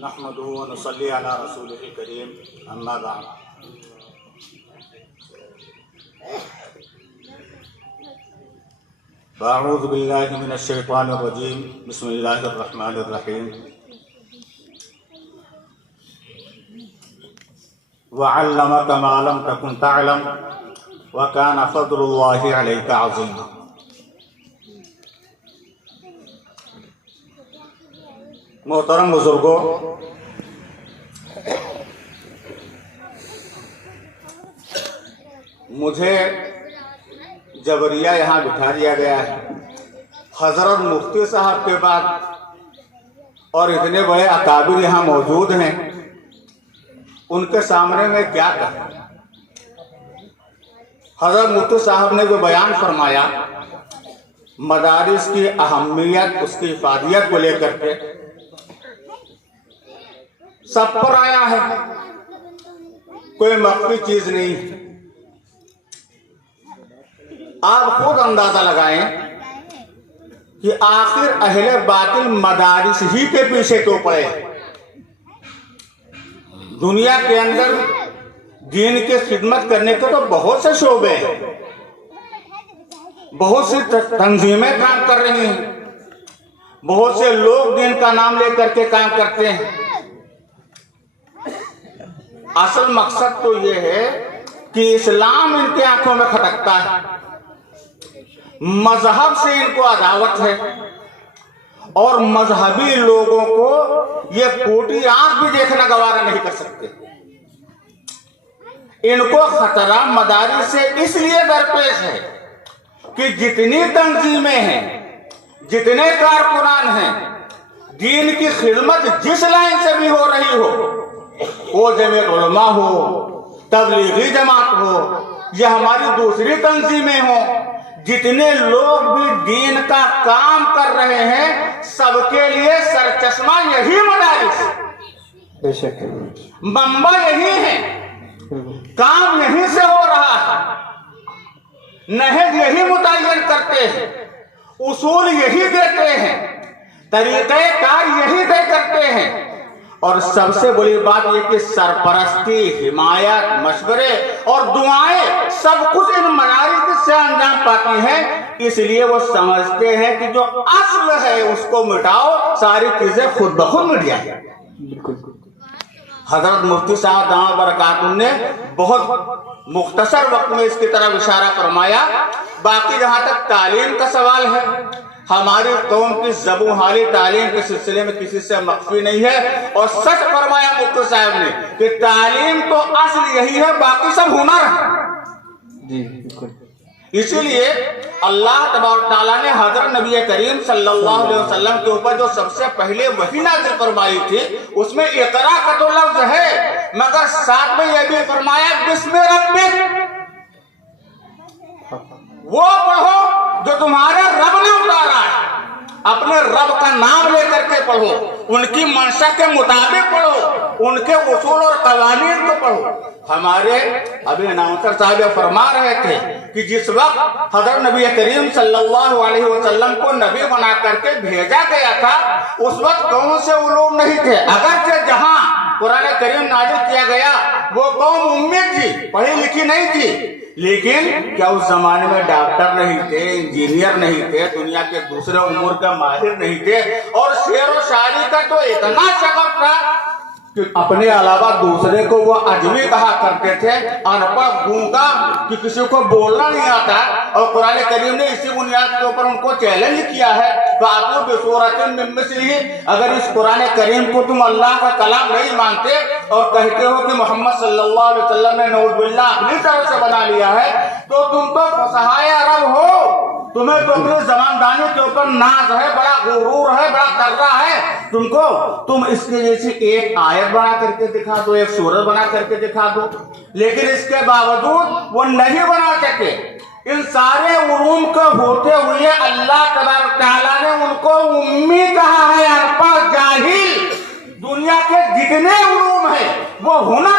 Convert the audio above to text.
نحمده ونصلي على رسوله الكريم اما بعد اعوذ بالله من الشيطان الرجيم بسم الله الرحمن الرحيم وعلمك ما لم تكن تعلم وكان فضل الله عليك عظيما. محترم بزرگوں، مجھے جبریہ یہاں بٹھا دیا گیا ہے. حضرت مفتی صاحب کے بعد اور اتنے بڑے اکابر یہاں موجود ہیں، ان کے سامنے میں کیا کہوں. حضرت مفتی صاحب نے جو بیان فرمایا مدارس کی اہمیت، اس کی افادیت کو لے کر کے سب پر آیا ہے، کوئی مخفی چیز نہیں. آپ خود اندازہ لگائیں کہ آخر اہل باطل مدارس ہی کے پیچھے کیوں پڑے. دنیا کے اندر دین کی خدمت کرنے کے تو بہت سے شعبے ہیں، بہت سی تنظیمیں کام کر رہی ہیں، بہت سے لوگ دین کا نام لے کر کے کام کرتے ہیں. اصل مقصد تو یہ ہے کہ اسلام ان کی آنکھوں میں کھٹکتا ہے، مذہب سے ان کو عداوت ہے، اور مذہبی لوگوں کو یہ پھوٹی آنکھ بھی دیکھنا گوارا نہیں کر سکتے. ان کو خطرہ مدارس سے اس لیے درپیش ہے کہ جتنی تنظیمیں ہیں، جتنے کارکنان ہیں، دین کی خدمت جس لائن سے بھی ہو رہی ہو، وہ جمعیت علماء ہو، تبلیغی جماعت ہو یا ہماری دوسری تنظیمیں ہوں، جتنے لوگ بھی دین کا کام کر رہے ہیں، سب کے لیے سرچشمہ یہی مدارس، بے شک منبع یہی ہے، کام یہیں سے ہو رہا ہے، نہج یہی متعین کرتے ہیں، اصول یہی دیتے ہیں، طریقہ کار یہی طے کرتے ہیں. اور سب سے بڑی بات یہ کہ سرپرستی، حمایت، مشورے اور دعائیں سب کچھ ان مدارس سے انجام پاتی ہیں. اس لیے وہ سمجھتے ہیں کہ جو اصل ہے اس کو مٹاؤ، ساری چیزیں خود بخود مٹ جائیں. حضرت مفتی صاحب دامت برکاتہ نے بہت مختصر وقت میں اس کی طرف اشارہ فرمایا. باقی جہاں تک تعلیم کا سوال ہے، ہماری قوم کی زبوں حالی تعلیم کے سلسلے میں کسی سے مخفی نہیں ہے، اور سچ فرمایا مفتی صاحب نے کہ تعلیم تو اصل یہی ہے، باقی سب ہنر ہے. جی بالکل. اسی لیے اللہ تبارک تعالیٰ نے حضرت نبی کریم صلی اللہ علیہ وسلم کے اوپر جو سب سے پہلے وحی نازل فرمائی تھی، اس میں اقرا کا تو لفظ ہے، مگر ساتھ میں یہ بھی فرمایا بسم ربک، وہ پڑھو جو تمہارے رب نے اتارا ہے. اپنے رب کا نام لے کر کے پڑھو، ان کی منشا کے مطابق پڑھو، ان کے اصول اور قوانین کو پڑھو. ہمارے ابھی اناؤنسر صاحب فرما رہے تھے کہ جس وقت حضرت نبی کریم صلی اللہ علیہ وسلم کو نبی بنا کر کے بھیجا گیا تھا، اس وقت کون سے علوم نہیں تھے. اگرچہ جہاں قرآن کریم نازل کیا گیا وہ قوم امی تھی، پڑھی لکھی نہیں تھی، لیکن کیا اس زمانے میں ڈاکٹر نہیں تھے، انجینئر نہیں تھے، دنیا کے دوسرے امور کا ماہر نہیں تھے، اور شعر و شاعری کا تو اتنا شغف تھا کہ اپنے علاوہ دوسرے کو وہ اجمی کہا کرتے تھے، ان پڑھ گونگا کہ کسی کو بولنا نہیں آتا. اور قرآن کریم نے اسی بنیاد کے اوپر ان کو چیلنج کیا ہے فَأْتُوا بِسُورَةٍ مِّن مِّثْلِهِ، اگر اس قرآن کریم کو تم اللہ کا کلام نہیں مانتے اور کہتے ہو کہ محمد صلی اللہ علیہ وسلم نے نعوذ باللہ اپنی طرف سے بنا لیا ہے، تو تم تو فصحائے عرب ہو، تمہیں تو اپنی زباندانی کے اوپر ناز ہے، بڑا غرور ہے، بڑا ترہ ہے. تم اس کے جیسی ایک آیت بنا کر کے دکھا دو، ایک سورت بنا کر کے دکھا دو، لیکن اس کے باوجود وہ نہیں بنا سکے. ان سارے علوم کو ہوتے ہوئے اللہ تبارک تعالیٰ نے ان کو امی کہا ہے، ان پڑھ جاہل. دنیا کے جتنے علوم ہیں وہ ہنر